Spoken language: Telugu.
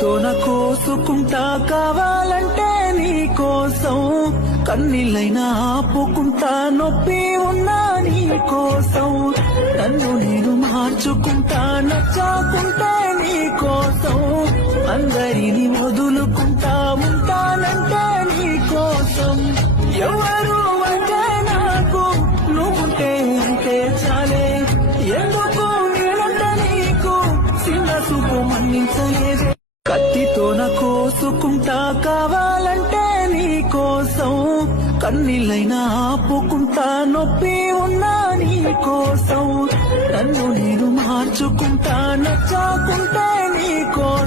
కత్తితోన కోసుకుంటా కావాలంటే నీ కోసం కన్నీళ్ళైనా ఆపుకుంటా నొప్పి ఉన్నా నీ కోసం నన్ను నేను మార్చుకుంటా నచ్చాకుంటే నీ కోసం అందరిని వదులుకుంటా ఉంటానంటే నీ కోసం ఎవరు అంటే నాకు నువ్వుంటే అంటే చాలే ఎందుకు నేనంట నీకు చిన్న చూపు మన్నించలేదే కత్తితోన కోసుకుంటా కావాలంటే నీ కోసం కన్నీళ్ళైనా ఆపుకుంటా నొప్పి ఉన్నా నీ కోసం నన్ను నేను మార్చుకుంటా నచ్చాకుంటే నీ కోసం